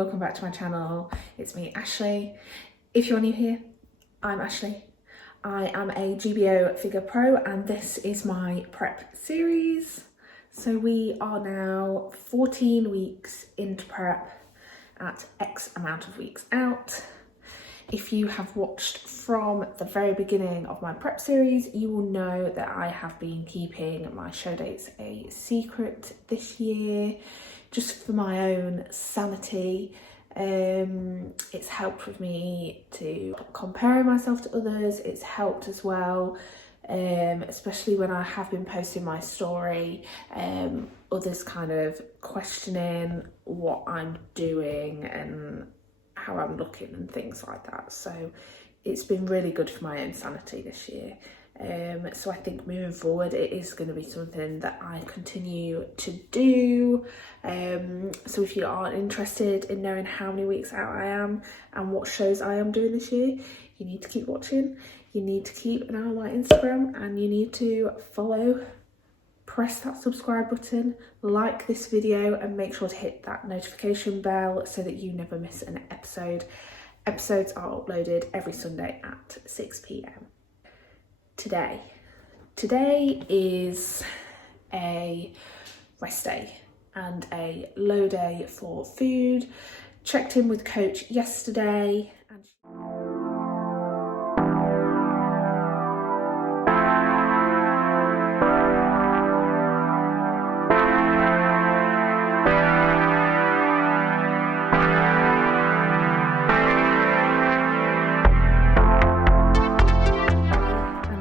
welcome back to my channel. It's me, Ashley. If you're new here, I'm Ashley. I am a GBO figure pro and this is my prep series. So we are now 14 weeks into prep at X amount of weeks out. If you have watched from the very beginning of my prep series, you will know that I have been keeping my show dates a secret this year, just for my own sanity. It's helped with me to compare myself to others. It's helped as well, especially when I have been posting my story, others kind of questioning what I'm doing and how I'm looking and things like that. So it's been really good for my own sanity this year. So I think moving forward it is going to be something that I continue to do. So if you are interested in knowing how many weeks out I am and what shows I am doing this year, you need to keep watching. You need to keep an eye on my Instagram and you need to follow. Press that subscribe button, like this video and make sure to hit that notification bell so that you never miss an episode. Episodes are uploaded every Sunday at 6 p.m. Today is a rest day and a low day for food. Checked in with coach yesterday and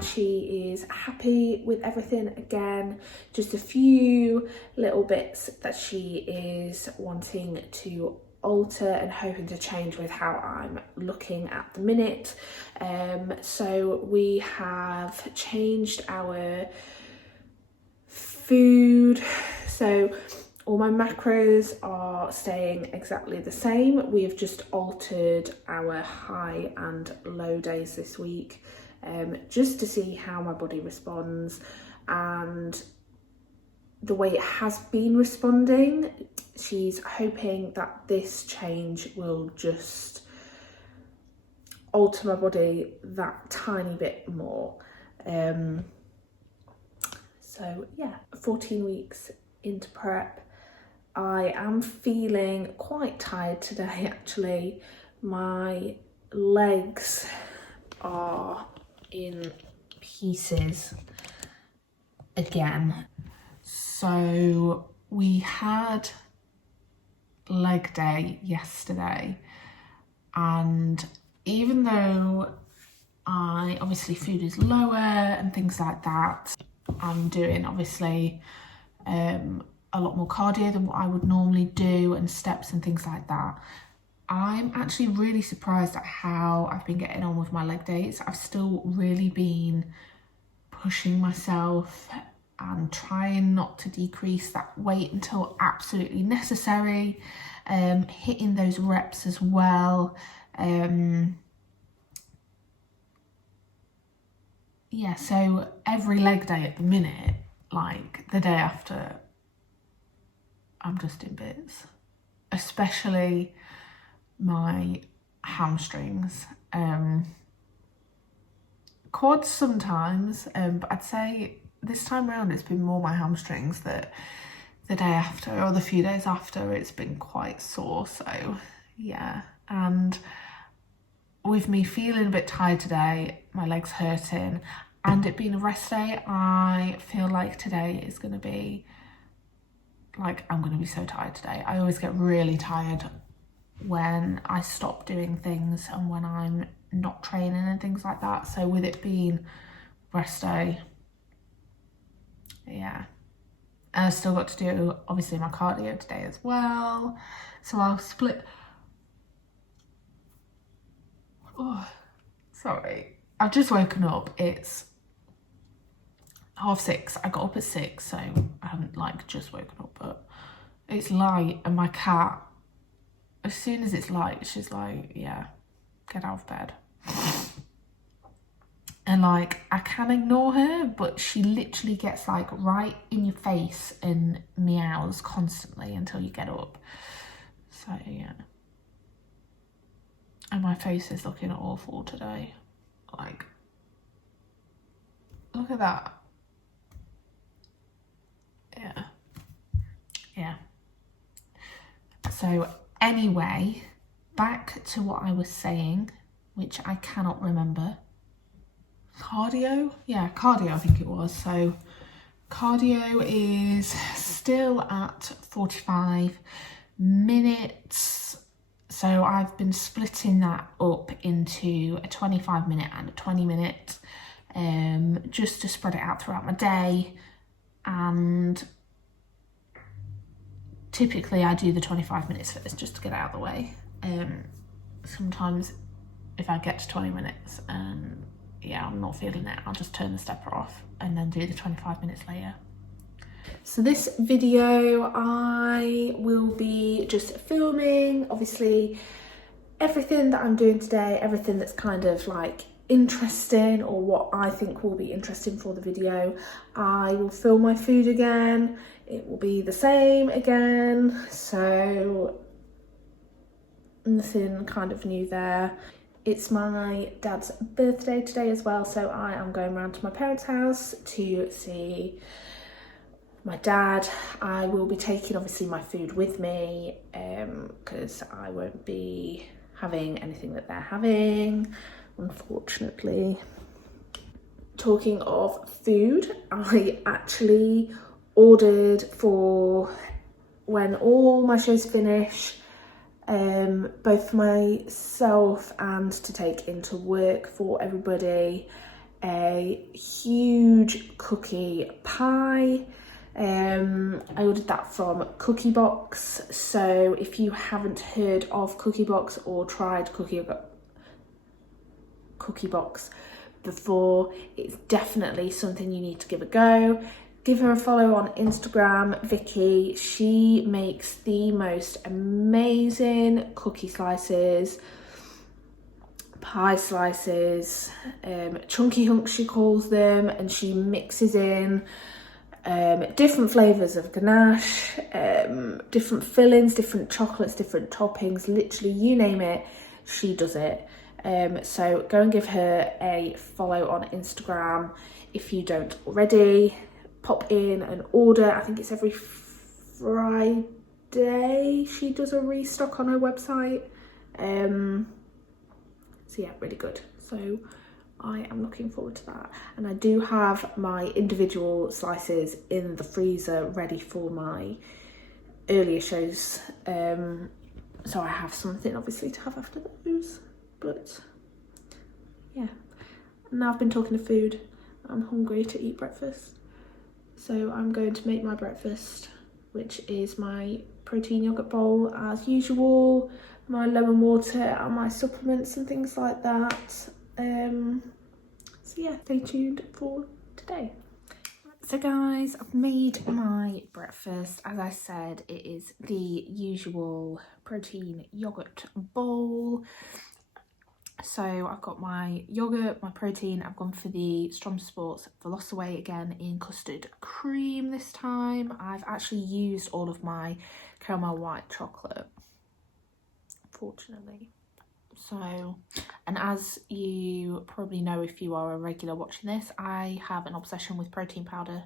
she is happy with everything again. Just a few little bits that she is wanting to alter and hoping to change with how I'm looking at the minute. So we have changed our food. So all my macros are staying exactly the same. We have just altered our high and low days this week. Just to see how my body responds, and the way it has been responding, she's hoping that this change will just alter my body that tiny bit more. So yeah, 14 weeks into prep. I am feeling quite tired today actually. My legs are in pieces again. So we had leg day yesterday and even though obviously food is lower and things like that, I'm doing obviously a lot more cardio than what I would normally do and steps and things like that. I'm actually really surprised at how I've been getting on with my leg days. I've still really been pushing myself and trying not to decrease that weight until absolutely necessary, hitting those reps as well. Yeah, so every leg day at the minute, like the day after, I'm just in bits, especially my hamstrings. Quads sometimes, but I'd say this time around it's been more my hamstrings that the day after or the few days after it's been quite sore. So yeah, and with me feeling a bit tired today, my legs hurting and it being a rest day, I feel like today is going to be like, I'm going to be so tired today. I always get really tired when I stop doing things and when I'm not training and things like that. So with it being rest day, yeah. And I've still got to do obviously my cardio today as well. So I'll split. Oh, sorry. I've just woken up. It's 6:30. I got up at 6, so I haven't like just woken up, but it's light and my cat, as soon as it's light, she's like, yeah, get out of bed. And like, I can ignore her, but she literally gets like right in your face and meows constantly until you get up. So yeah. And my face is looking awful today. Like, look at that. Yeah. Yeah. So anyway, back to what I was saying, which I cannot remember. Cardio? Yeah, cardio I think it was. So cardio is still at 45 minutes. So I've been splitting that up into a 25-minute and a 20-minute, just to spread it out throughout my day. And typically I do the 25 minutes first just to get out of the way. Sometimes if I get to 20 minutes and yeah, I'm not feeling it, I'll just turn the stepper off and then do the 25 minutes later. So this video I will be just filming, obviously, everything that I'm doing today, everything that's kind of like interesting or what I think will be interesting for the video. I will film my food again, it will be the same again, so nothing kind of new there. It's my dad's birthday today as well, so I am going round to my parents' house to see my dad. I will be taking obviously my food with me because I won't be having anything that they're having, unfortunately. Talking of food, I actually ordered for when all my shows finish, both for myself and to take into work for everybody, a huge cookie pie. I ordered that from Cookie Box. So if you haven't heard of Cookie Box or tried Cookie Box before, it's definitely something you need to give a go. Give her a follow on Instagram, Vicky. She makes the most amazing cookie slices, pie slices, chunky hunks she calls them, and she mixes in different flavours of ganache, different fillings, different chocolates, different toppings, literally you name it, she does it. So go and give her a follow on Instagram if you don't already. Pop in and order. I think it's every Friday she does a restock on her website. So yeah, really good. So I am looking forward to that. And I do have my individual slices in the freezer ready for my earlier shows. So I have something obviously to have after those. But yeah, now I've been talking to food, I'm hungry to eat breakfast. So I'm going to make my breakfast, which is my protein yogurt bowl as usual, my lemon water and my supplements and things like that. So yeah, stay tuned for today. So guys, I've made my breakfast. As I said, it is the usual protein yogurt bowl. So I've got my yogurt, my protein. I've gone for the Strom Sports Velocity again in custard cream this time. I've actually used all of my caramel white chocolate, fortunately. So, and as you probably know if you are a regular watching this, I have an obsession with protein powder.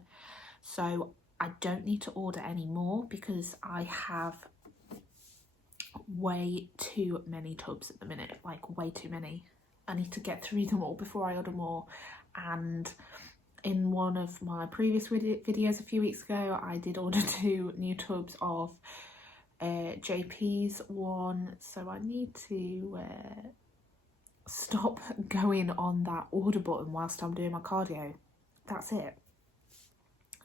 So I don't need to order any more because I have way too many tubs at the minute, like way too many. I need to get through them all before I order more. And in one of my previous videos a few weeks ago, I did order 2 new tubs of JP's one, so I need to stop going on that order button whilst I'm doing my cardio. That's it.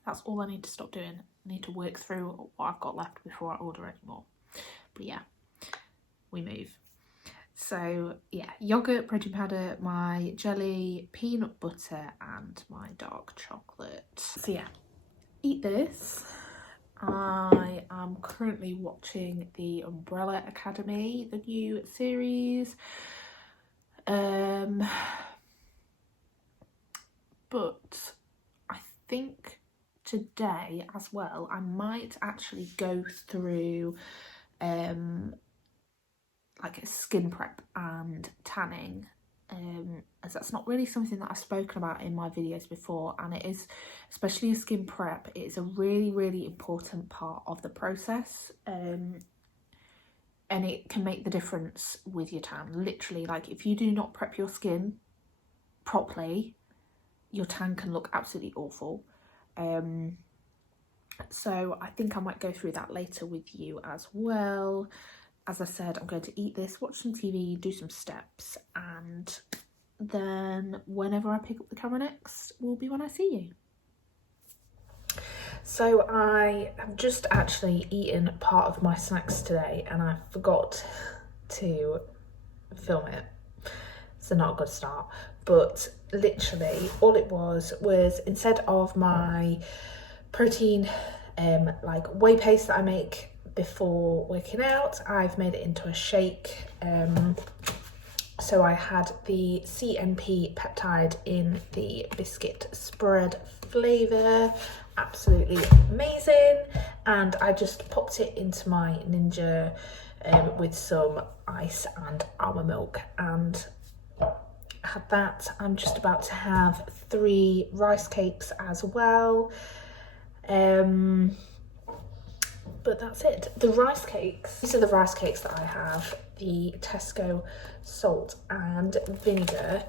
That's all I need to stop doing. I need to work through what I've got left before I order anymore. But yeah, we move. So yeah, yogurt, protein powder, my jelly, peanut butter and my dark chocolate. So yeah, eat this. I am currently watching the Umbrella Academy, the new series. But I think today as well, I might actually go through like skin prep and tanning, as that's not really something that I've spoken about in my videos before, and it is, especially a skin prep, it is a really important part of the process, and it can make the difference with your tan. Literally, like if you do not prep your skin properly, your tan can look absolutely awful. So I think I might go through that later with you as well. As I said, I'm going to eat this, watch some TV, do some steps, and then whenever I pick up the camera next will be when I see you. So I have just actually eaten part of my snacks today and I forgot to film it. So not a good start, but literally all it was instead of my protein like whey paste that I make before working out, I've made it into a shake. So I had the CNP peptide in the biscuit spread flavour, absolutely amazing, and I just popped it into my Ninja with some ice and almond milk and had that. I'm just about to have 3 rice cakes as well. But that's it. The rice cakes, these are the rice cakes that I have, the Tesco salt and vinegar.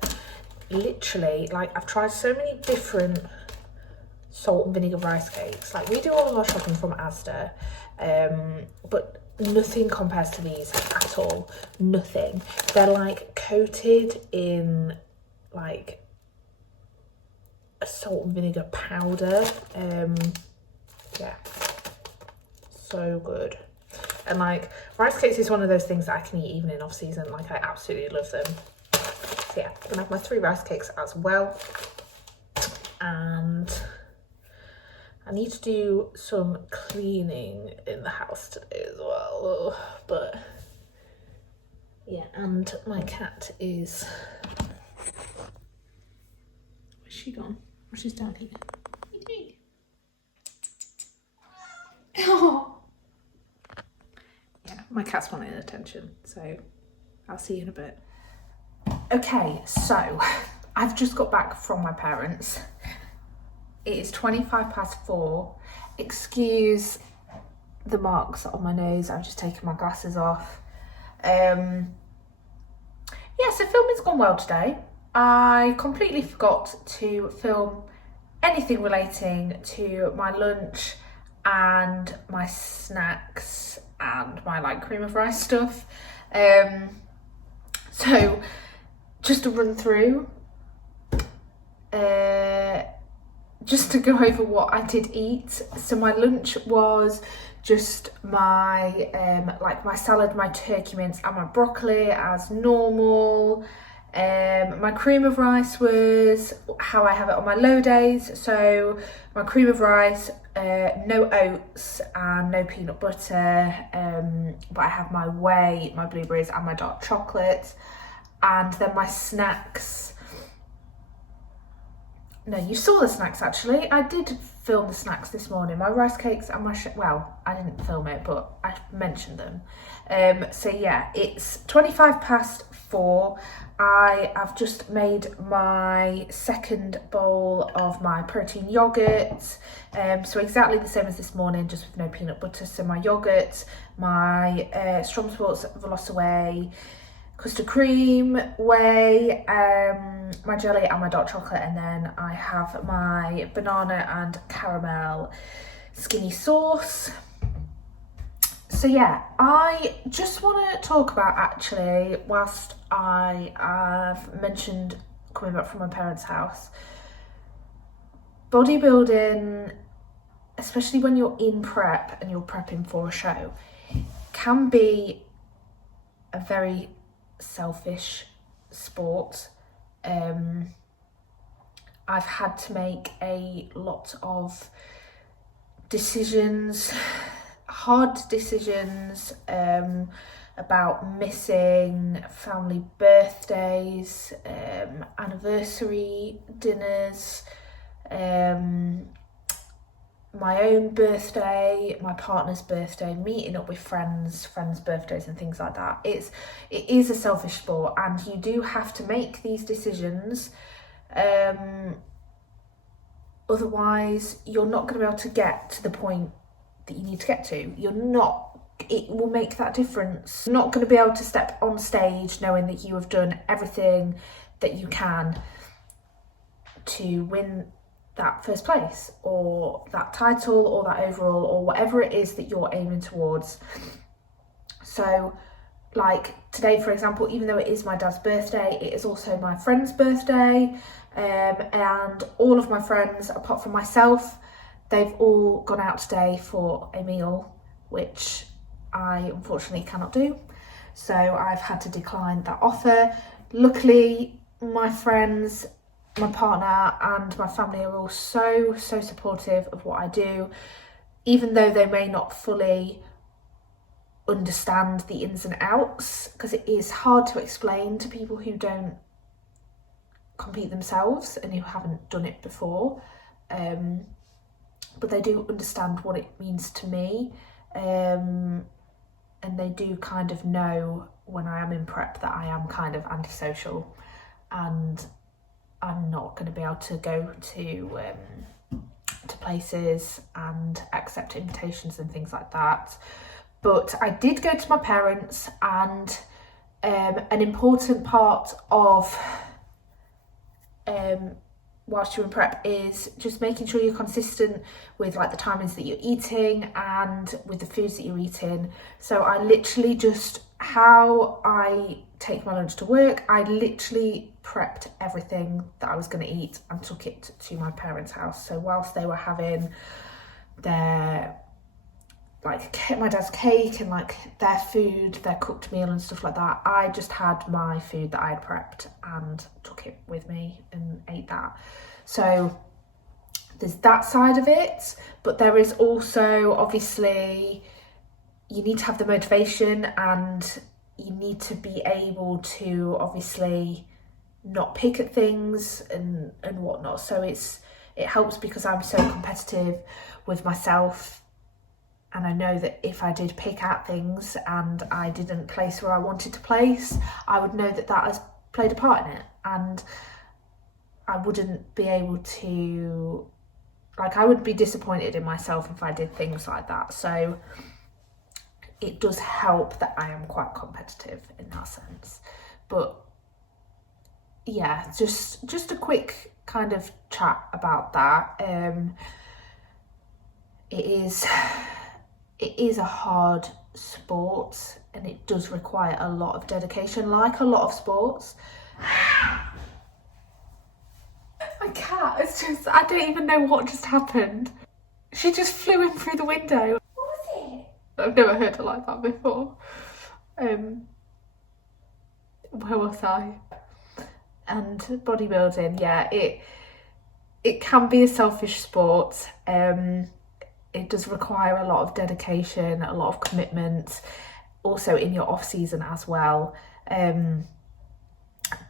Literally, like, I've tried so many different salt and vinegar rice cakes. Like, we do all of our shopping from Asda, but nothing compares to these at all. Nothing. They're like coated in like a salt and vinegar powder. Yeah, so good. And like, rice cakes is one of those things that I can eat even in off season. Like, I absolutely love them. So yeah, I'm gonna have my 3 rice cakes as well. And I need to do some cleaning in the house today as well. But yeah, and my cat is, where's she gone? Oh, she's down here. What are you doing? Oh. Yeah, my cat's wanting attention, so I'll see you in a bit. Okay, so I've just got back from my parents. It is 4:25. Excuse the marks on my nose, I've just taken my glasses off. Yeah, so filming's gone well today. I completely forgot to film anything relating to my lunch and my snacks and my like cream of rice stuff. So just to run through, just to go over what I did eat. So my lunch was just my like my salad, my turkey mince and my broccoli as normal. My cream of rice was how I have it on my low days. So my cream of rice, no oats and no peanut butter, but I have my whey, my blueberries and my dark chocolate. And then my snacks, no, you saw the snacks actually. I did film the snacks this morning. My rice cakes and my, well, I didn't film it, but I mentioned them. So yeah, it's 4:25. I have just made my second bowl of my protein yogurt. So exactly the same as this morning, just with no peanut butter. So my yogurt, my Strom Whey, custard cream, whey, my jelly and my dark chocolate, and then I have my banana and caramel skinny sauce. So yeah, I just want to talk about, actually, whilst I have mentioned coming back from my parents' house, bodybuilding, especially when you're in prep and you're prepping for a show, can be a very selfish sport. I've had to make a lot of decisions, hard decisions, about missing family birthdays, anniversary dinners, my own birthday, my partner's birthday, meeting up with friends' birthdays and things like that. It is a selfish sport, and you do have to make these decisions. Otherwise, you're not going to be able to get to the point that you need to get to. It will make that difference. You're not going to be able to step on stage knowing that you have done everything that you can to win that first place or that title or that overall or whatever it is that you're aiming towards. So like today, for example, even though it is my dad's birthday, it is also my friend's birthday, and all of my friends, apart from myself, they've all gone out today for a meal, which I unfortunately cannot do. So I've had to decline that offer. Luckily, my friends, my partner and my family are all so supportive of what I do, even though they may not fully understand the ins and outs, because it is hard to explain to people who don't compete themselves and who haven't done it before, but they do understand what it means to me, and they do kind of know when I am in prep that I am kind of antisocial and I'm not going to be able to go to places and accept invitations and things like that. But I did go to my parents, and an important part of whilst you're in prep is just making sure you're consistent with like the timings that you're eating and with the foods that you're eating. So I literally just, how I take my lunch to work, I literally prepped everything that I was going to eat and took it to my parents' house. So whilst they were having their my dad's cake and like their food, their cooked meal and stuff like that, I just had my food that I had prepped and took it with me and ate that. So there's that side of it, but there is also obviously you need to have the motivation and you need to be able to obviously not pick at things and whatnot. So it helps because I'm so competitive with myself. And I know that if I did pick at things and I didn't place where I wanted to place, I would know that that has played a part in it. And I wouldn't be able to, I would be disappointed in myself if I did things like that. So it does help that I am quite competitive in that sense. But yeah, just a quick kind of chat about that. It is a hard sport and it does require a lot of dedication, like a lot of sports. My cat, I don't even know what just happened. She just flew in through the window. What was it? I've never heard her like that before. Where was I? And bodybuilding, yeah, it can be a selfish sport. It does require a lot of dedication, a lot of commitment, also in your off season as well.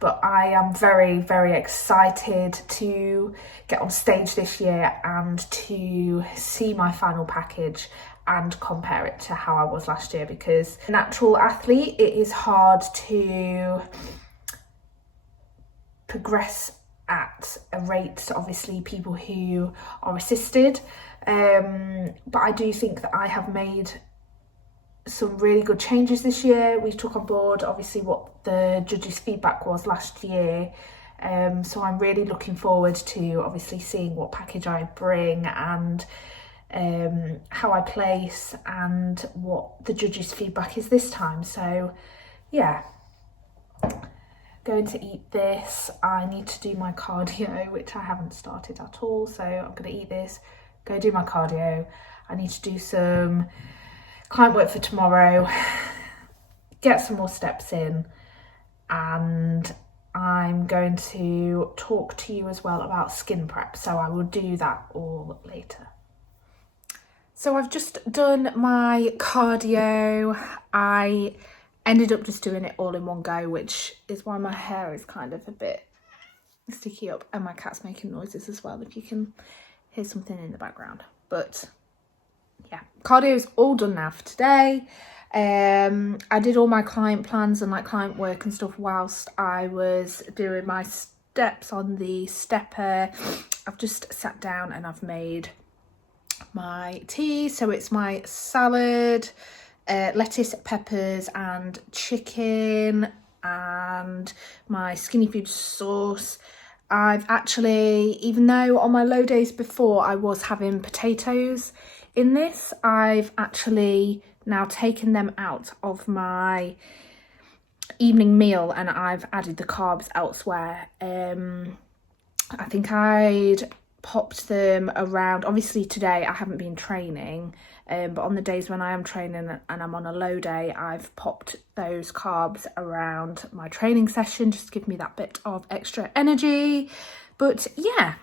But I am very excited to get on stage this year and to see my final package and compare it to how I was last year, because natural athlete, it is hard to progress at a rate to obviously people who are assisted. But I do think that I have made some really good changes this year. We took on board obviously what the judges' feedback was last year, so I'm really looking forward to obviously seeing what package I bring and how I place and what the judges' feedback is this time. So yeah, going to eat this. I need to do my cardio, which I haven't started at all, so I'm going to eat this, go do my cardio. I need to do some client work for tomorrow, get some more steps in, and I'm going to talk to you as well about skin prep, so I will do that all later. So I've just done my cardio. I ended up just doing it all in one go, which is why my hair is kind of a bit sticky up, and my cat's making noises as well, if you can hear something in the background. but yeah, cardio is all done now for today. I did all my client plans and like client work and stuff whilst I was doing my steps on the stepper. I've just sat down and I've made my tea. So it's my salad, lettuce, peppers and chicken, and my skinny food sauce. I've actually, even though on my low days before I was having potatoes in this, I've actually now taken them out of my evening meal and I've added the carbs elsewhere. I think I'd popped them around, obviously today I haven't been training, but on the days when I am training and I'm on a low day, I've popped those carbs around my training session just to give me that bit of extra energy. But yeah,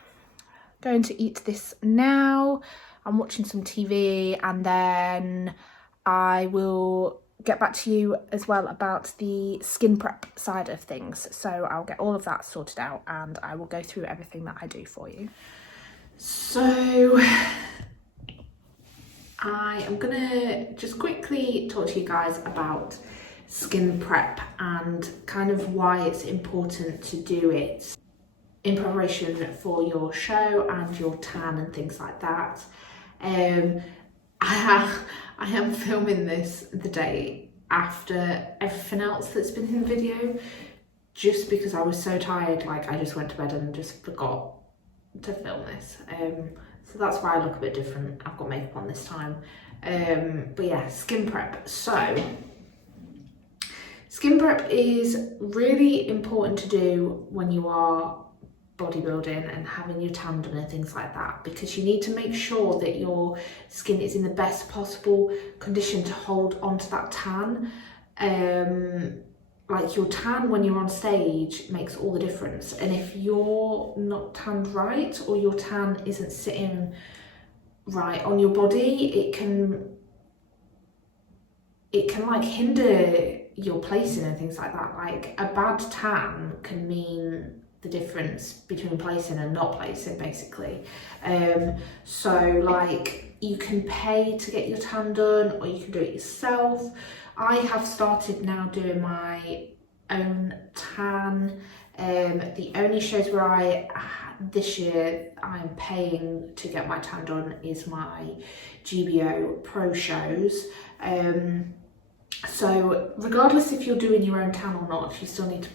going to eat this now. I'm watching some TV and then I will get back to you as well about the skin prep side of things. So I'll get all of that sorted out and I will go through everything that I do for you. So I am gonna just quickly talk to you guys about skin prep and kind of why it's important to do it in preparation for your show and your tan and things like that. I am filming this the day after everything else that's been in the video, just because I was so tired, like I just went to bed and just forgot to film this. So that's why I look a bit different. I've got makeup on this time. But yeah, skin prep. So skin prep is really important to do when you are bodybuilding and having your tan done and things like that, because you need to make sure that your skin is in the best possible condition to hold onto that tan. Like your tan when you're on stage makes all the difference, and if you're not tanned right or your tan isn't sitting right on your body, it can like hinder your placing and things like that. Like a bad tan can mean the difference between placing and not placing, basically. So like you can pay to get your tan done or you can do it yourself. I have started now doing my own tan. The only shows where this year I'm paying to get my tan done is my GBO Pro shows. So regardless if you're doing your own tan or not, you still need to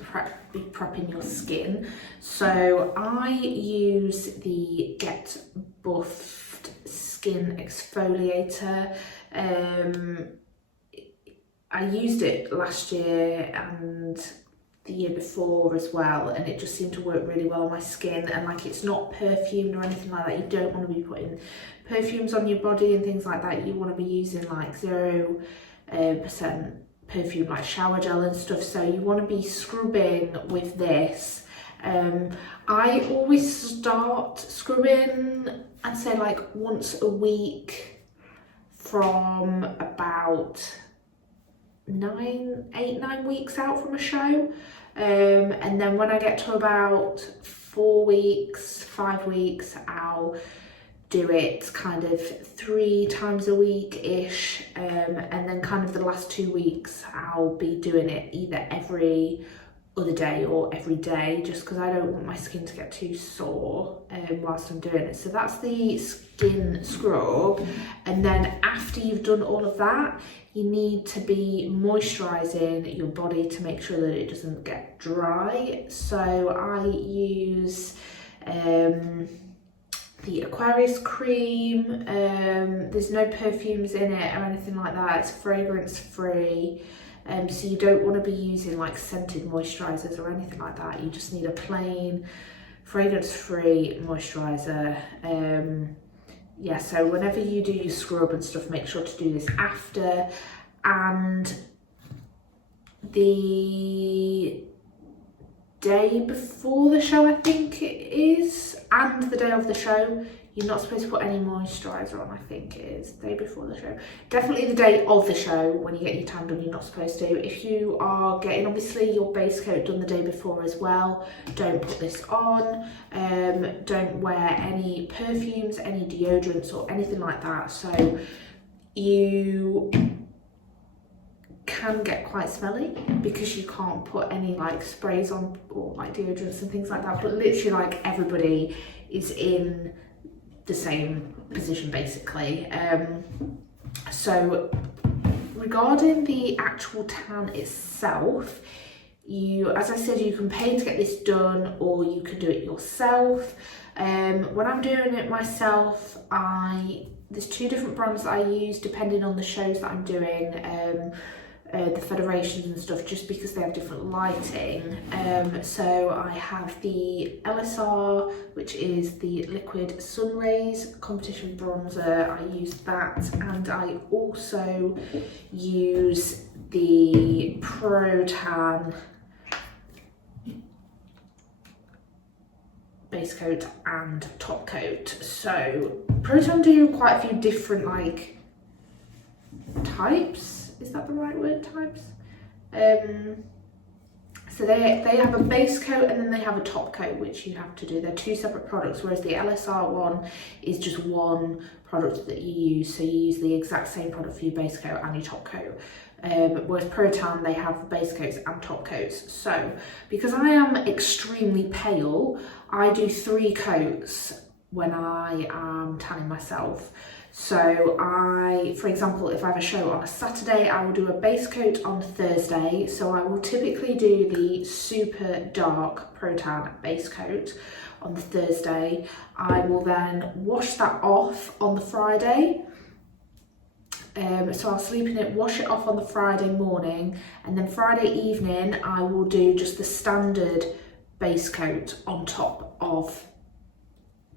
be prepping your skin. So I use the Get Buffed Skin Exfoliator. I used it last year and the year before as well, and it just seemed to work really well on my skin. And like, it's not perfumed or anything like that. You don't want to be putting perfumes on your body and things like that. You want to be using like 0% perfume, like shower gel and stuff. So you want to be scrubbing with this. I always start scrubbing, I'd say like once a week from about 8-9 weeks out from a show, and then when I get to about 4 weeks, 5 weeks, I'll do it kind of 3 times a week ish, and then kind of the last 2 weeks I'll be doing it either every other day or every day, just because I don't want my skin to get too sore whilst I'm doing it. So that's the skin scrub. And then after you've done all of that, you need to be moisturising your body to make sure that it doesn't get dry. So I use the Aquarius cream. There's no perfumes in it or anything like that. It's fragrance free. So you don't want to be using like scented moisturisers or anything like that. You just need a plain fragrance free moisturiser. Yeah, so whenever you do your scrub and stuff, make sure to do this after. And the day before the show, I think it is, and the day of the show. You're not supposed to put any moisturiser on, I think it is, the day before the show. Definitely the day of the show, when you get your tan done, you're not supposed to. If you are getting, obviously, your base coat done the day before as well, don't put this on. Don't wear any perfumes, any deodorants or anything like that. So you can get quite smelly because you can't put any like sprays on or like deodorants and things like that. But literally, like, everybody is in the same position basically. So regarding the actual tan itself, as I said, you can pay to get this done or you can do it yourself. When I'm doing it myself, there's 2 different brands that I use depending on the shows that I'm doing, the federations and stuff, just because they have different lighting. So I have the LSR, which is the Liquid Sun Rays Competition Bronzer. I use that, and I also use the Pro Tan base coat and top coat. So Pro Tan do quite a few different like types. Is that the right word, types? So they have a base coat and then they have a top coat, which you have to do. They're 2 separate products, whereas the LSR one is just one product that you use. So you use the exact same product for your base coat and your top coat. Whereas Pro Tan, they have base coats and top coats. So because I am extremely pale, I do 3 coats when I am tanning myself. So for example, if I have a show on a Saturday, I will do a base coat on Thursday. So I will typically do the super dark Pro Tan base coat on the Thursday. I will then wash that off on the Friday. So I'll sleep in it, wash it off on the Friday morning, and then Friday evening I will do just the standard base coat on top of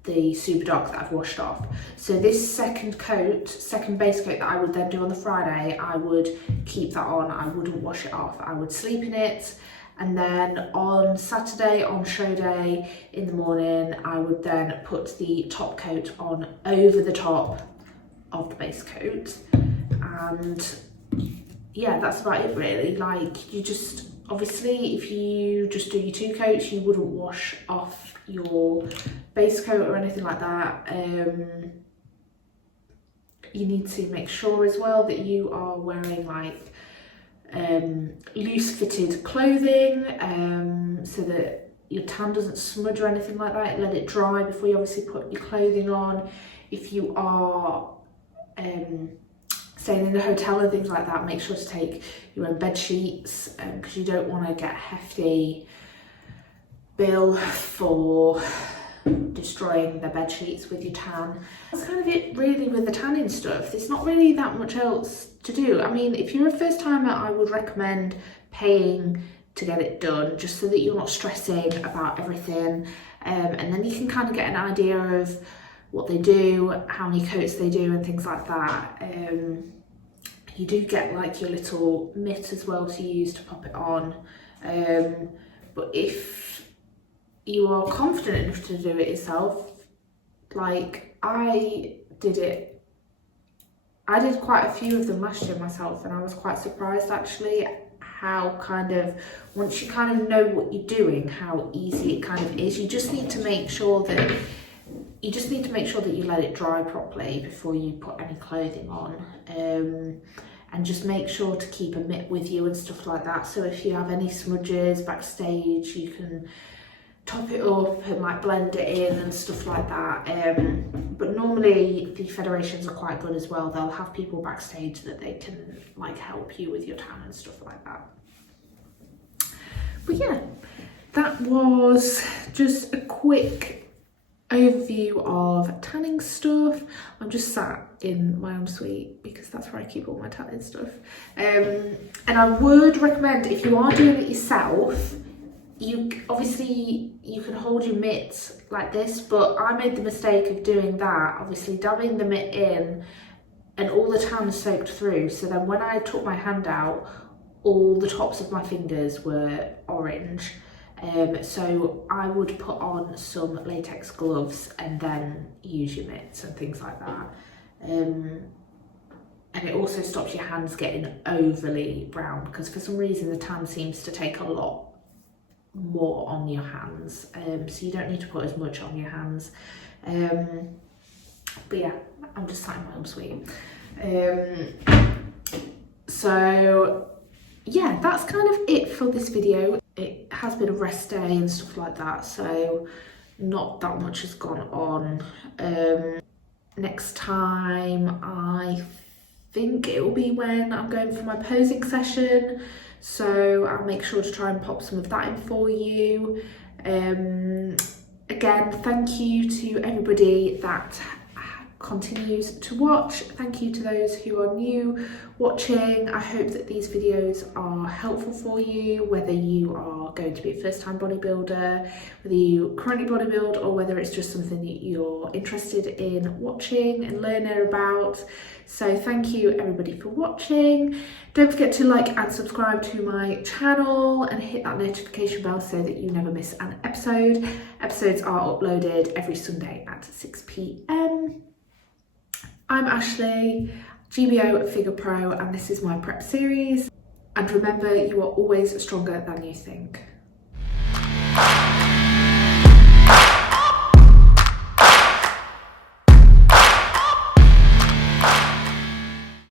the super dark that I've washed off. So this second base coat that I would then do on the Friday, I would keep that on. I wouldn't wash it off. I would sleep in it, and then on Saturday, on show day in the morning, I would then put the top coat on over the top of the base coat. And yeah, that's about it really. Like, you just, obviously if you just do your 2 coats, you wouldn't wash off your base coat or anything like that. You need to make sure as well that you are wearing like loose fitted clothing, so that your tan doesn't smudge or anything like that. Let it dry before you obviously put your clothing on. If you are staying in a hotel and things like that, make sure to take your own bed sheets, because you don't want to get a hefty bill for destroying the bed sheets with your tan. That's kind of it really with the tanning stuff. There's not really that much else to do. I mean, if you're a first timer, I would recommend paying to get it done, just so that you're not stressing about everything, and then you can kind of get an idea of what they do, how many coats they do and things like that. You do get like your little mitt as well to use to pop it on, but if you are confident enough to do it yourself, like I did quite a few of them last year myself, and I was quite surprised actually how kind of, once you kind of know what you're doing, how easy it kind of is. You just need to make sure that you let it dry properly before you put any clothing on, and just make sure to keep a mitt with you and stuff like that, so if you have any smudges backstage, you can top it up and like blend it in and stuff like that. But normally the federations are quite good as well. They'll have people backstage that they can like help you with your tan and stuff like that. But yeah, that was just a quick overview of tanning stuff. I'm just sat in my own suite because that's where I keep all my tanning stuff. And I would recommend, if you are doing it yourself, you can hold your mitt like this, but I made the mistake of doing that, obviously dabbing the mitt in, and all the tan soaked through. So then when I took my hand out, all the tops of my fingers were orange. So I would put on some latex gloves and then use your mitts and things like that. And it also stops your hands getting overly brown, because for some reason the tan seems to take a lot more on your hands, so you don't need to put as much on your hands. But yeah, I'm just sat in my home suite. So yeah, that's kind of it for this video. It has been a rest day and stuff like that, so not that much has gone on. Next time I think it will be when I'm going for my posing session, so I'll make sure to try and pop some of that in for you. Again, thank you to everybody that continues to watch. Thank you to those who are new watching. I hope that these videos are helpful for you, whether you are going to be a first-time bodybuilder, whether you currently bodybuild, or whether it's just something that you're interested in watching and learning about. So thank you everybody for watching. Don't forget to like and subscribe to my channel and hit that notification bell so that you never miss an episode. Episodes are uploaded every Sunday at 6 p.m. I'm Ashley, GBO Figure Pro, and this is my prep series. And remember, you are always stronger than you think.